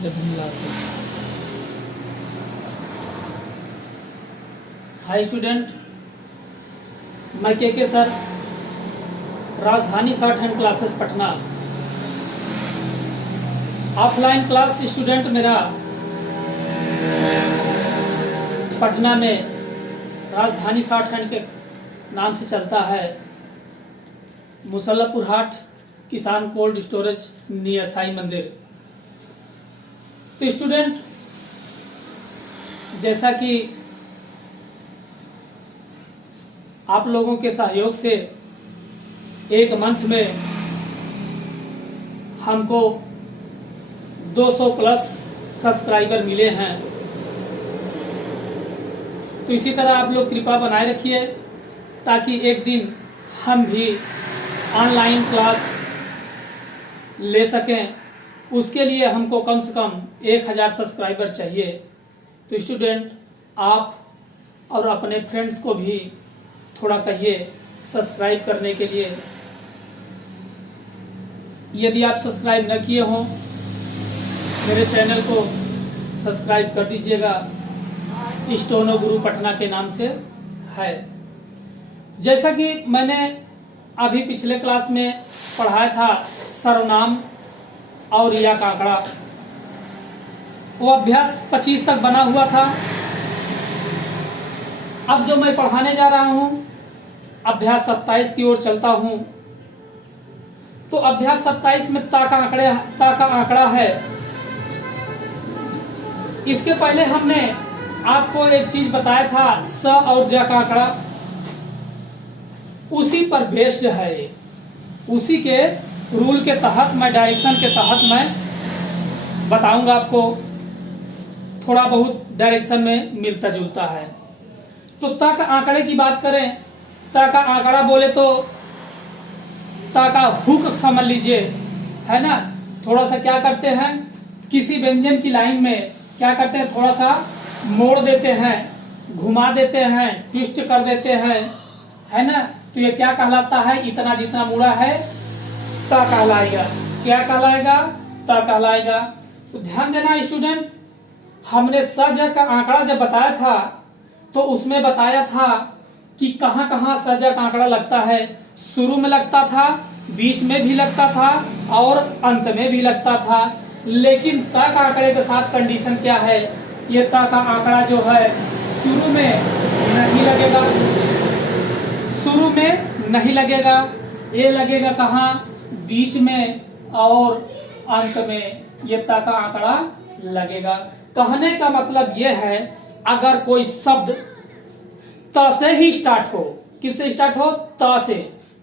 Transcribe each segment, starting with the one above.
Hi student, मैं के sir, राजधानी short hand classes Patna. Offline class student मेरा पटना में राजधानी शॉर्ट हैंड के नाम से चलता है। मुसल्लापुर हाट, किसान कोल्ड स्टोरेज, नियर साई मंदिर। तो स्टूडेंट, जैसा कि आप लोगों के सहयोग से एक मंथ में हमको 200 प्लस सब्सक्राइबर मिले हैं। तो इसी तरह आप लोग कृपा बनाए रखिए ताकि एक दिन हम भी ऑनलाइन क्लास ले सकें। उसके लिए हमको कम से कम 1000 सब्सक्राइबर चाहिए। तो स्टूडेंट, आप और अपने फ्रेंड्स को भी थोड़ा कहिए सब्सक्राइब करने के लिए। यदि आप सब्सक्राइब न किए हों, मेरे चैनल को सब्सक्राइब कर दीजिएगा। स्टोनो गुरु पटना के नाम से है। जैसा कि मैंने अभी पिछले क्लास में पढ़ाया था सर्वनाम और या का आंकड़ा, वो अभ्यास 25 तक बना हुआ था। अब जो मैं पढ़ाने जा रहा हूं, अभ्यास 27 की ओर चलता हूं। तो अभ्यास 27 में ता का आंकड़ा है। इसके पहले हमने आपको एक चीज बताया था, स और ज का आंकड़ा, उसी पर बेस्ड है। उसी के रूल के तहत, मैं डायरेक्शन के तहत मैं बताऊंगा आपको। थोड़ा बहुत डायरेक्शन में मिलता जुलता है। तो ता का आंकड़े की बात करें, ता का आंकड़ा बोले तो ता का हुक समझ लीजिए, है ना। थोड़ा सा क्या करते हैं, किसी व्यंजन की लाइन में क्या करते हैं, थोड़ा सा मोड़ देते हैं, घुमा देते हैं, ट्विस्ट कर देते हैं, है ना। तो ये क्या कहलाता है, इतना जितना मुड़ा है ता कहलाएगा। क्या कहलाएगा, ता कहलाएगा। तो ध्यान देना स्टूडेंट, हमने सज का आंकड़ा जब बताया था तो उसमें बताया था कि कहां कहां सज का आंकड़ा लगता है। शुरू में लगता था, बीच में भी लगता था और अंत में भी लगता था। लेकिन ता का आंकड़े के साथ कंडीशन क्या है, ये ता का आंकड़ा जो है शुरू में नहीं लगेगा। शुरू में नहीं लगेगा, ये लगेगा कहाँ, बीच में और अंत में ये ता का आंकड़ा लगेगा। कहने का मतलब ये है, अगर कोई शब्द त से ही स्टार्ट हो, किससे स्टार्ट हो, त से,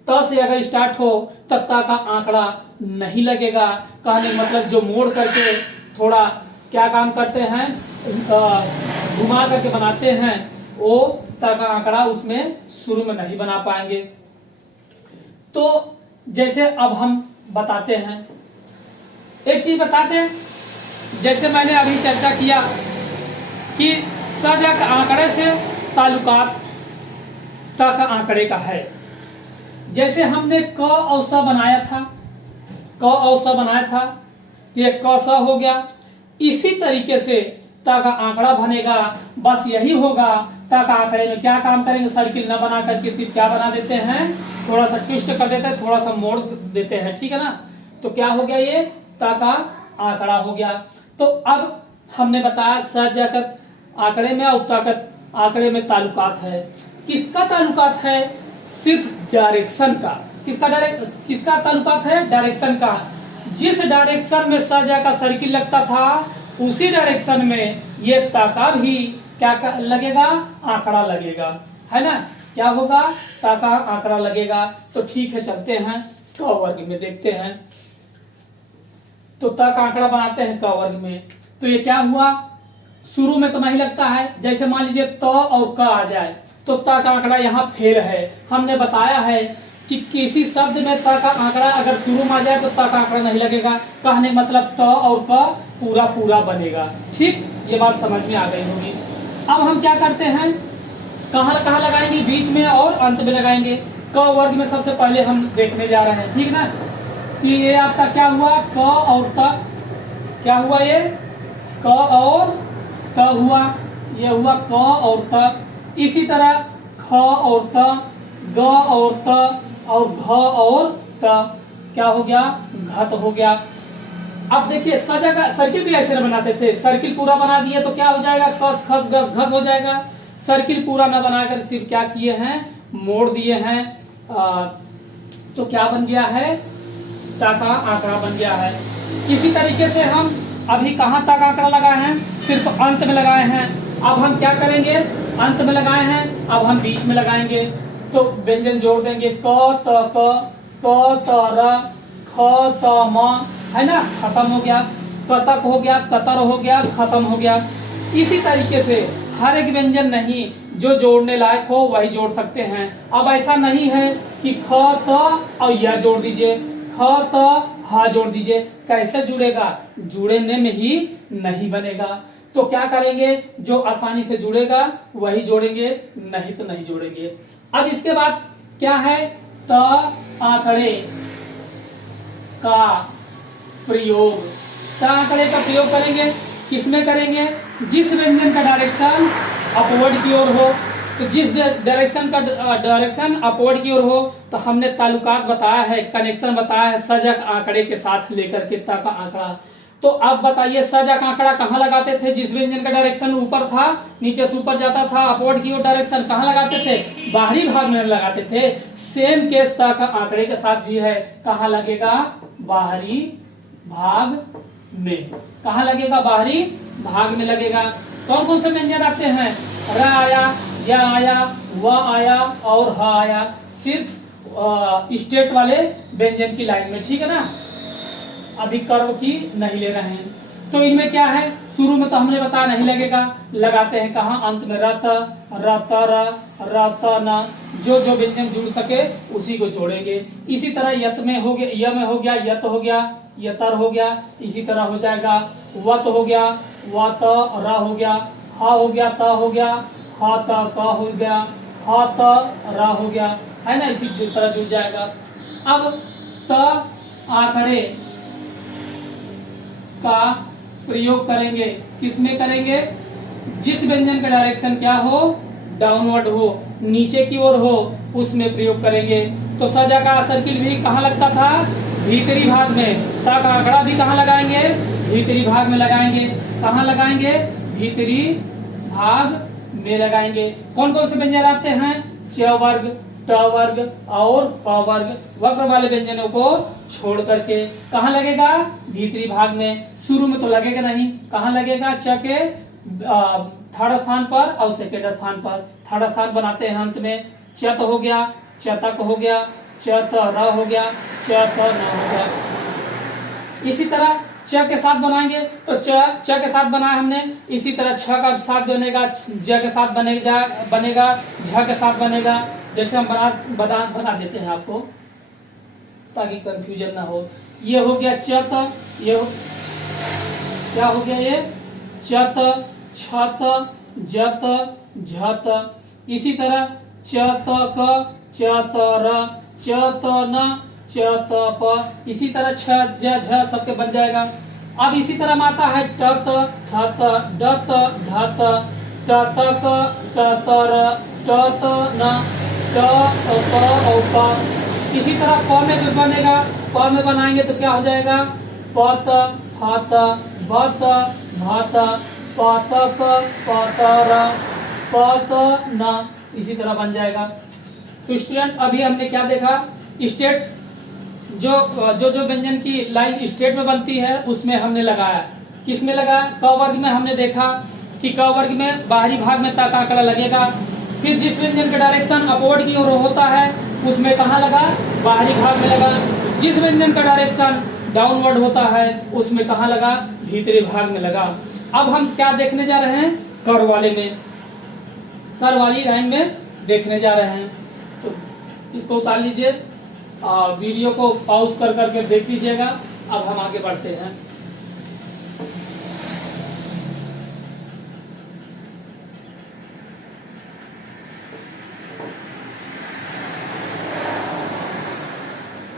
त से अगर स्टार्ट हो तब ता का आंकड़ा नहीं लगेगा। कहने का मतलब जो मोड़ करके थोड़ा क्या काम करते हैं, घुमा करके बनाते हैं, वो ता का आंकड़ा उसमें शुरू में नहीं बना पाएंगे। तो जैसे अब हम बताते हैं, एक चीज बताते हैं, जैसे मैंने अभी चर्चा किया कि सज का आंकड़े से ताल्लुकात ता का आंकड़े का है। जैसे हमने क और स बनाया था, क और स बनाया था, तो ये क स हो गया। इसी तरीके से ता का आंकड़ा बनेगा। बस यही होगा, ता का आंकड़े में क्या काम करेंगे, सर्किल न बना करके सिर्फ क्या बना देते हैं, थोड़ा सा ट्विस्ट कर देते हैं, थोड़ा सा मोड़ देते हैं, ठीक है ना। तो क्या हो गया, ये ता का आंकड़ा हो गया। तो अब हमने बताया सज का आंकड़े में और ता का आंकड़े में ताल्लुकात है। किसका ताल्लुकात है, सिर्फ डायरेक्शन का। किसका ताल्लुकात है, डायरेक्शन का। जिस डायरेक्शन में सज का सर्किल लगता था, उसी डायरेक्शन में ये ता का भी क्या लगेगा, आंकड़ा लगेगा, है ना। क्या होगा, ता का आंकड़ा लगेगा। तो ठीक है, चलते हैं क वर्ग में, देखते हैं। तो ता का आंकड़ा बनाते हैं क वर्ग में। तो ये क्या हुआ, शुरू में तो नहीं लगता है। जैसे मान लीजिए त और क आ जाए तो ता का आंकड़ा यहाँ फेल है। हमने बताया है कि किसी शब्द में ता का आंकड़ा अगर शुरू में आ जाए तो ता का आंकड़ा नहीं लगेगा। कहने मतलब त और क पूरा पूरा बनेगा। ठीक, ये बात समझ में आ गई होगी। अब हम क्या करते हैं, कहाँ कहाँ लगाएंगे, बीच में और अंत में लगाएंगे। क वर्ग में सबसे पहले हम देखने जा रहे हैं, ठीक ना। कि ये आपका क्या हुआ, क और त, क्या हुआ, ये क और त हुआ, ये हुआ क और त। इसी तरह ख और त, ग और त और घ और त, क्या हो गया, घत हो गया। अब देखिए सजा का सर्किल भी ऐसे बनाते थे, सर्किल पूरा बना दिए तो क्या हो जाएगा, कस खस गस घस हो जाएगा। सर्किल पूरा न बनाकर सिर्फ क्या किए हैं, मोड़ दिए हैं, तो क्या बन गया है, ता का आंकड़ा बन गया है। इसी तरीके से हम अभी कहां तक आंकड़ा लगाए हैं, सिर्फ अंत में लगाए हैं। अब हम क्या करेंगे, अंत में लगाए हैं, अब हम बीच में लगाएंगे। तो व्यंजन जोड़ देंगे, क त र, ख त म, है ना, खत्म हो गया। कतक हो गया, कतर हो गया, खत्म हो गया। इसी तरीके से हर एक व्यंजन नहीं, जो जोड़ने लायक हो वही जोड़ सकते हैं। अब ऐसा नहीं है कि ख त और यह जोड़ दीजिए, ख त हा जोड़ दीजिए, कैसे जुड़ेगा, जुड़ने में ही नहीं बनेगा। तो क्या करेंगे, जो आसानी से जुड़ेगा वही जोड़ेंगे, नहीं तो नहीं जोड़ेंगे। अब इसके बाद क्या है, त आंकड़े का प्रयोग। त आंकड़े का प्रयोग करेंगे, किसमें करेंगे, जिस व्यंजन का डायरेक्शन अपवर्ड की ओर हो। तो जिस डायरेक्शन का डायरेक्शन अपवर्ड की ओर हो, तो हमने ताल्लुकात बताया है, कनेक्शन बताया है सजक आंकड़े के साथ लेकर के त का आंकड़ा। तो अब बताइए सजक आंकड़ा कहाँ लगाते थे, जिस व्यंजन का डायरेक्शन ऊपर था, नीचे से ऊपर जाता था, अपवर्ड की ओर डायरेक्शन कहाँ लगाते थे, बाहरी भाग में लगाते थे। सेम केस त का आंकड़े के साथ भी है, कहाँ लगेगा, बाहरी भाग में। कहाँ लगेगा, बाहरी भाग में लगेगा। कौन कौन से व्यंजन आते हैं, र आया, या आया, व आया और ह आया, सिर्फ स्टेट वाले व्यंजन की लाइन में, ठीक है ना, अभी कर्व की नहीं ले रहे हैं। तो इनमें क्या है, शुरू में तो हमने बताया नहीं लगेगा, लगाते हैं कहाँ, अंत में रत, रत र, रत न, जो जो व्यंजन जुड़ सके उसी को जोड़ेंगे। इसी तरह यत में हो गया, य में हो गया, यत हो गया, यतर हो गया। इसी तरह हो जाएगा, वत हो गया, वत र हो गया, ह हो गया, त हो गया, ह त क हो गया, ह त र हो गया, है ना, इसी तरह जुड़ जाएगा। अब त आंकड़े का प्रयोग करेंगे, किसमें करेंगे, जिस व्यंजन का डायरेक्शन क्या हो, डाउनवर्ड हो, नीचे की ओर हो, उसमें प्रयोग करेंगे। तो सजा का सर्किल भी कहाँ लगता था, भीतरी भाग में। त का आंकड़ा भी कहाँ लगाएंगे, भीतरी भाग में लगाएंगे। कहाँ लगाएंगे, भीतरी भाग में लगाएंगे। कौन कौन से व्यंजन आते हैं, च वर्ग, ट वर्ग और प वर्ग, वक्र वाले व्यंजनों को छोड़ करके। कहाँ लगेगा, भीतरी भाग में। शुरू में तो लगेगा नहीं, कहाँ लगेगा, च के थर्ड स्थान पर और सेकेंड स्थान पर। थर्ड स्थान बनाते हैं अंत में, चत हो गया, चतक हो गया, चत र हो गया, चत न हो गया। इसी तरह च के साथ बनाएंगे, तो च के साथ बनाया हमने। इसी तरह छ का साथ बनेगा, ज के साथ बनेगा, झ के साथ बनेगा। जैसे हम बना देते हैं आपको ताकि कंफ्यूजन ना हो। ये हो गया चत, ये क्या हो गया, ये चत, छत, जत, झत। इसी तरह चतक, चतर, चतन, चतप। इसी तरह छ, ज, झ सबके बन जाएगा। अब इसी तरह आता है टत, ठत, डत, ढत, टतक, टतर, टतन, ट और प। इसी तरह प में भी बनेगा, प में बनाएंगे तो क्या हो जाएगा, पत, फत, बत, भत, पतक, पतर, पतन। इसी तरह बन जाएगा। तो स्टूडेंट अभी हमने क्या देखा, स्टेट जो व्यंजन की लाइन स्टेट में बनती है उसमें हमने लगाया। किस में लगाया, क वर्ग में। हमने देखा कि क वर्ग में बाहरी भाग में त का आंकड़ा लगेगा। फिर जिस व्यंजन का डायरेक्शन अपवर्ड की ओर होता है उसमें कहाँ लगा, बाहरी भाग में लगा। जिस व्यंजन का डायरेक्शन डाउनवर्ड होता है उसमें कहाँ लगा, भीतरी भाग में लगा। अब हम क्या देखने जा रहे हैं, कर वाले में, कर वाली लाइन में देखने जा रहे हैं। तो इसको उतार लीजिए, वीडियो को पॉज कर करके देख लीजिएगा। अब हम आगे बढ़ते हैं।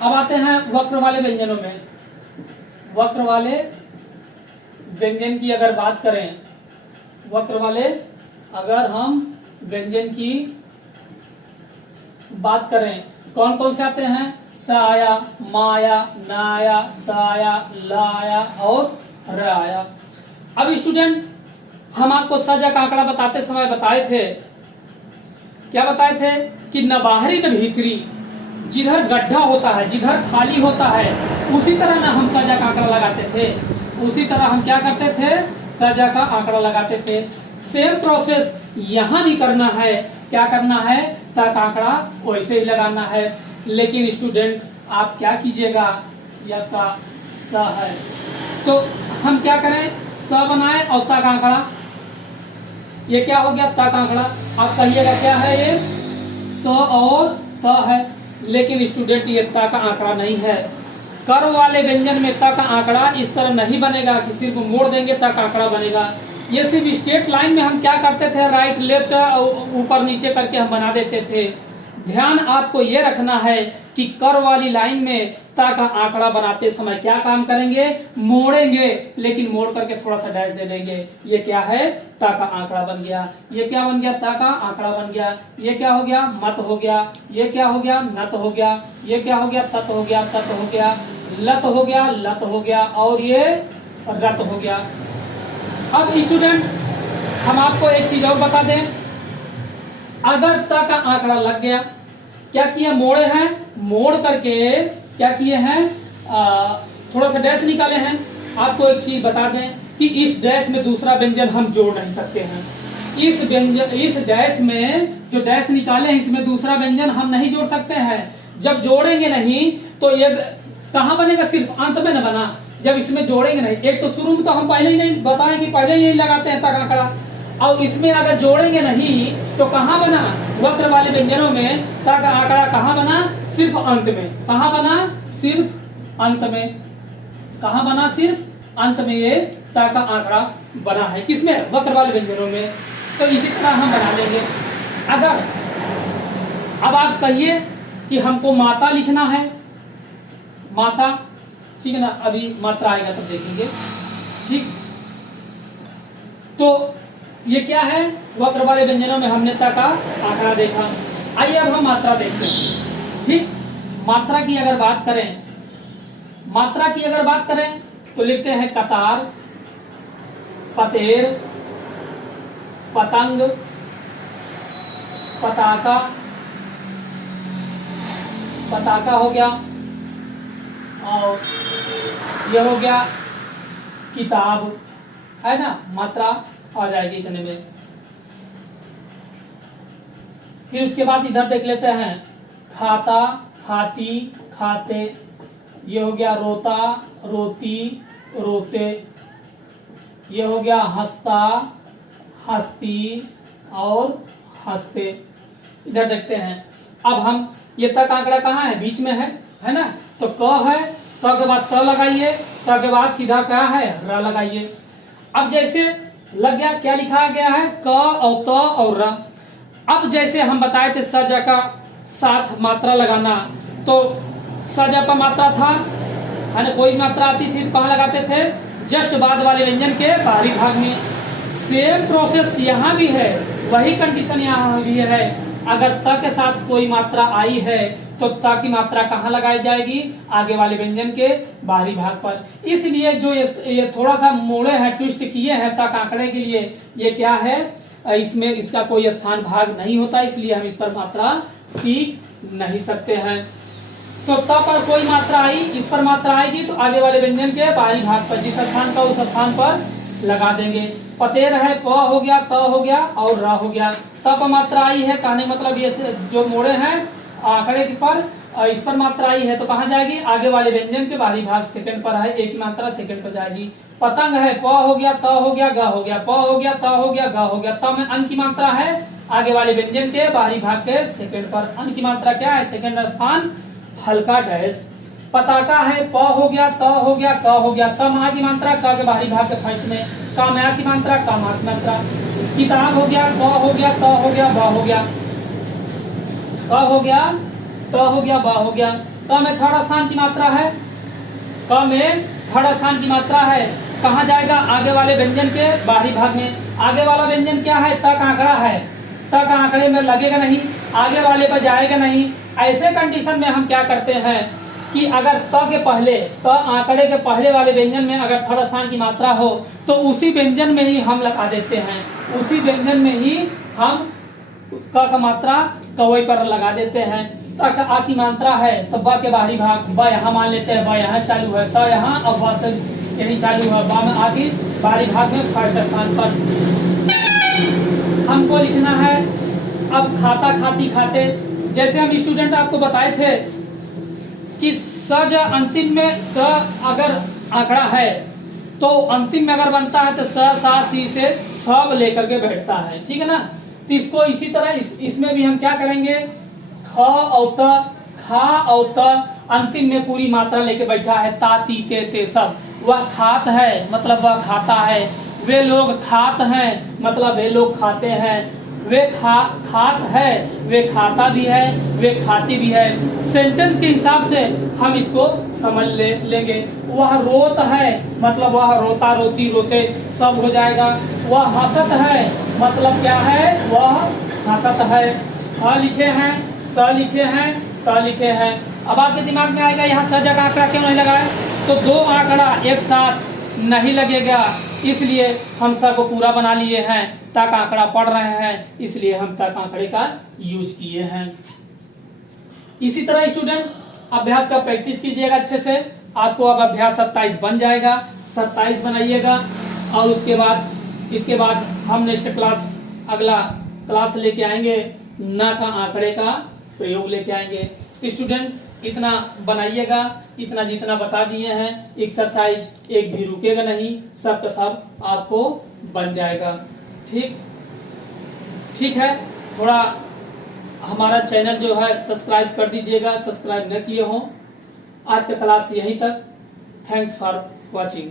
अब आते हैं वक्र वाले व्यंजनों में। वक्र वाले व्यंजन की अगर बात करें, वक्र वाले अगर हम व्यंजन की बात करें, कौन कौन से आते हैं? स आया, मा आया, न आया, द आया, ल आया और र आया। अब स्टूडेंट, हम आपको सजा का आंकड़ा बताते समय बताए थे, क्या बताए थे कि न बाहरी न भीतरी, जिधर गड्ढा होता है, जिधर खाली होता है, उसी तरह ना हम सजा का आंकड़ा लगाते थे, उसी तरह हम क्या करते थे? सजा का आंकड़ा लगाते थे। सेम प्रोसेस यहां भी करना है। क्या करना है? तक आंकड़ा वैसे ही लगाना है। लेकिन स्टूडेंट आप क्या कीजिएगा, यह का स है तो हम क्या करें? स बनाए और तक आंकड़ा, ये क्या हो गया? तक आंकड़ा। आप कहिएगा क्या है ये? स और त है। लेकिन स्टूडेंट ये त का आंकड़ा नहीं है। कर वाले व्यंजन में त का आंकड़ा इस तरह नहीं बनेगा कि सिर्फ मोड़ देंगे त का आंकड़ा बनेगा। ये सिर्फ स्ट्रेट लाइन में हम क्या करते थे? राइट लेफ्ट ऊपर नीचे करके हम बना देते थे। ध्यान आपको ये रखना है कि कर वाली लाइन में त का आंकड़ा बनाते समय क्या काम करेंगे? मोड़ेंगे, लेकिन मोड़ करके थोड़ा सा डैश दे देंगे। ये क्या है? त का आंकड़ा बन गया। ये क्या बन गया? त का आंकड़ा बन गया। ये क्या हो गया? मत हो गया। ये क्या हो गया? नत हो गया। ये क्या हो गया? तत हो गया। तत हो गया। लत हो गया। लत हो गया। और ये रत हो गया। अब स्टूडेंट हम आपको एक चीज और बता दें, अगर त का आंकड़ा लग गया, क्या किया? मोड़े हैं, मोड़ करके क्या किए हैं? थोड़ा सा डैश निकाले हैं। आपको एक चीज बता दें कि इस डैश में दूसरा व्यंजन हम जोड़ नहीं सकते हैं। इस व्यंजन, इस डैश में जो डैश निकाले हैं, इसमें दूसरा व्यंजन हम नहीं जोड़ सकते हैं। जब जोड़ेंगे नहीं तो ये कहाँ बनेगा? सिर्फ अंत में न बना। जब इसमें जोड़ेंगे नहीं, एक तो शुरू में तो हम पहले ही नहीं बताए कि पहले ही नहीं लगाते हैं तक आंकड़ा, और इसमें अगर जोड़ेंगे नहीं तो कहाँ बना? वक्र वाले व्यंजनों में तक आंकड़ा कहाँ बना? सिर्फ अंत में। कहाँ बना? सिर्फ अंत में। कहाँ बना? सिर्फ अंत में ये त का आंकड़ा बना है। किसमें? वक्र वाले व्यंजनों में। तो इसी तरह हम बना लेंगे। अगर अब आप कहिए कि हमको माता लिखना है, माता, ठीक है ना, अभी मात्रा आएगा तब देखेंगे, ठीक। तो ये क्या है? वक्र वाले व्यंजनों में हमने त का आंकड़ा देखा। आइए अब हम मात्रा देखते हैं, ठीक। मात्रा की अगर बात करें, मात्रा की अगर बात करें तो लिखते हैं कतार, पतेर, पतंग, पताका, पताका हो गया, और ये हो गया किताब, है ना। मात्रा आ जाएगी इतने में। फिर उसके बाद इधर देख लेते हैं, खाता, खाती, खाते, ये हो गया रोता, रोती, रोते, ये हो गया हंसता, हंसती और हंसते। इधर देखते हैं, अब हम ये तक आंकड़ा कहाँ है? बीच में है ना। तो क है, क के बाद त लगाइए, त के बाद सीधा क्या है? र लगाइए। अब जैसे लग गया, क्या लिखा गया है? क और त और र। अब जैसे हम बताए थे सजा का साथ मात्रा लगाना, तो सजा पर मात्रा था, है ना, कोई मात्रा आती थी तो कहाँ लगाते थे? जस्ट बाद वाले व्यंजन के बाहरी भाग में। सेम प्रोसेस यहाँ भी है, वही कंडीशन यहाँ भी है। अगर त के साथ कोई मात्रा आई है तो त की मात्रा कहाँ लगाई जाएगी? आगे वाले व्यंजन के बाहरी भाग पर। इसलिए जो ये थोड़ा सा मोड़े हैं, ट्विस्ट किए हैं तक आंकड़े के लिए, ये क्या है? इसमें इसका कोई स्थान भाग नहीं होता, इसलिए हम इस पर मात्रा टिक नहीं सकते हैं। तो त पर कोई मात्रा आई, इस पर मात्रा आएगी तो आगे वाले व्यंजन के बाहरी भाग पर, जिस स्थान का उस स्थान पर लगा देंगे। पतेर है, प हो गया, त हो गया और र हो गया। त पर मात्रा आई है, कहने मतलब ये जो मोड़े हैं आंकड़े पर, इस पर मात्रा आई है तो कहाँ जाएगी? आगे वाले व्यंजन के बाहरी भाग सेकंड पर है, एक ही मात्रा सेकंड पर जाएगी। पतंग है, प हो गया, त हो गया, ग हो गया, प हो गया, त हो गया, ग हो गया। त में अन की मात्रा है, आगे वाले व्यंजन के बाहरी भाग के सेकंड पर। अन की मात्रा क्या है? सेकंड स्थान, हल्का डैश। पताका है, प हो गया, त हो गया, क हो गया। त मा की मात्रा, क के बाहरी भाग के फर्स्ट में। क मा की मात्रा, क मा की मात्रा। किताब हो गया, क हो गया, त हो गया, ब हो गया, क हो गया, त हो गया, ब हो गया। क में थर्ड स्थान की मात्रा है, क में थर्ड स्थान की मात्रा है, कहाँ जाएगा? आगे वाले व्यंजन के बाहरी भाग में। आगे वाला व्यंजन क्या है? तक आंकड़ा है, तक आंकड़े में लगेगा नहीं, आगे वाले पर जाएगा नहीं। ऐसे कंडीशन में हम क्या करते हैं कि अगर त के पहले, त आंकड़े के पहले वाले व्यंजन में अगर थर्ड स्थान की मात्रा हो तो उसी व्यंजन में ही हम लगा देते हैं, उसी व्यंजन में ही हम क का मात्रा कवई पर लगा देते हैं। त का आ की मात्रा है तो ब के बाहरी भाग, ब यहाँ मान लेते हैं, ब यहाँ चालू है, त यहाँ और ब से यही चालू है, ब में आ की बाहरी भाग में फर्स्ट स्थान पर हमको लिखना है। अब खाता खाती खाते, जैसे हम स्टूडेंट आपको बताए थे कि स जो अंतिम में स अगर आंकड़ा है तो अंतिम में अगर बनता है तो स सा सी से सब लेकर के बैठता है, ठीक है ना। तो इसको इसी तरह इसमें भी हम क्या करेंगे, ख और त, खा और त अंतिम में पूरी मात्रा लेके बैठा है, ता ती ते सब। वह खात है मतलब वह खाता है, वे लोग खात हैं मतलब वे लोग खाते हैं, वे खात है वे खाता भी है, वे खाती भी है। सेंटेंस के हिसाब से हम इसको समझ लेंगे। वह रोत है मतलब वह रोता रोती रोते सब हो जाएगा। वह हंसत है मतलब क्या है? वह हंसत है। ह लिखे हैं, स लिखे हैं, त लिखे हैं। अब आपके दिमाग में आएगा यहाँ स जगह आंकड़ा क्यों नहीं लगा है? तो दो आंकड़ा एक साथ नहीं लगेगा, इसलिए हम स को पूरा बना लिए हैं। तक आंकड़ा पढ़ रहे हैं इसलिए हम तक आंकड़े का यूज किए हैं। इसी तरह स्टूडेंट अभ्यास का प्रैक्टिस कीजिएगा अच्छे से। आपको अब अभ्यास 27 बन जाएगा, 27 बनाइएगा। और इसके बाद हम नेक्स्ट क्लास, अगला क्लास लेके आएंगे, न का आंकड़े का प्रयोग लेके आएंगे। स्टूडेंट इतना बनाइएगा, इतना जितना बता दिए हैं एक्सरसाइज एक भी रुकेगा नहीं, सब का सब आपको बन जाएगा। ठीक है। थोड़ा हमारा चैनल जो है सब्सक्राइब कर दीजिएगा, सब्सक्राइब न किए हो। आज का क्लास यहीं तक। Thanks for watching.